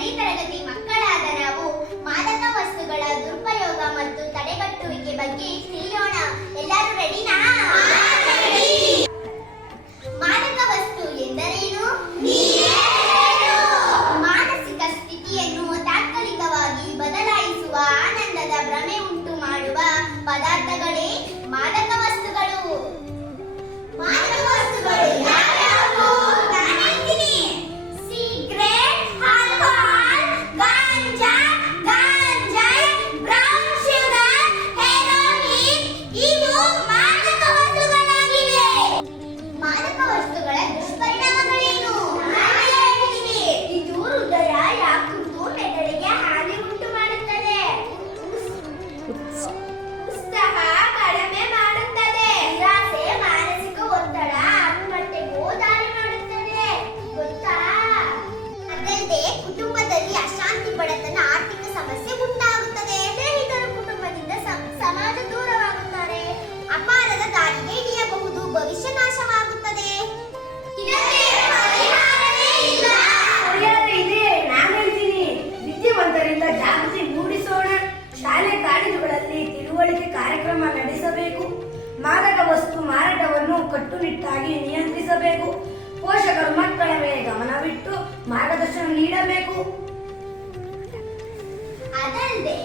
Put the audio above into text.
ಎರಡನೇ ತರಗತಿ ಮಕ್ಕಳಾದ ನಾವು ಮಾದಕ ವಸ್ತುಗಳ ದುರುಪಯೋಗ ಮತ್ತು ತಡೆಗಟ್ಟುವಿಕೆ ಬಗ್ಗೆ ತಿಳಿಯೋಣ. ತಿಳುವಳಿಕೆ ಕಾರ್ಯಕ್ರಮ ನಡೆಸಬೇಕು. ಮಾದಕ ವಸ್ತು ಮಾರಾಟವನ್ನು ಕಟ್ಟುನಿಟ್ಟಾಗಿ ನಿಯಂತ್ರಿಸಬೇಕು. ಪೋಷಕರು ಮಕ್ಕಳ ಮೇಲೆ ಗಮನವಿಟ್ಟು ಮಾರ್ಗದರ್ಶನ ನೀಡಬೇಕು. ಅದಲ್ಲದೆ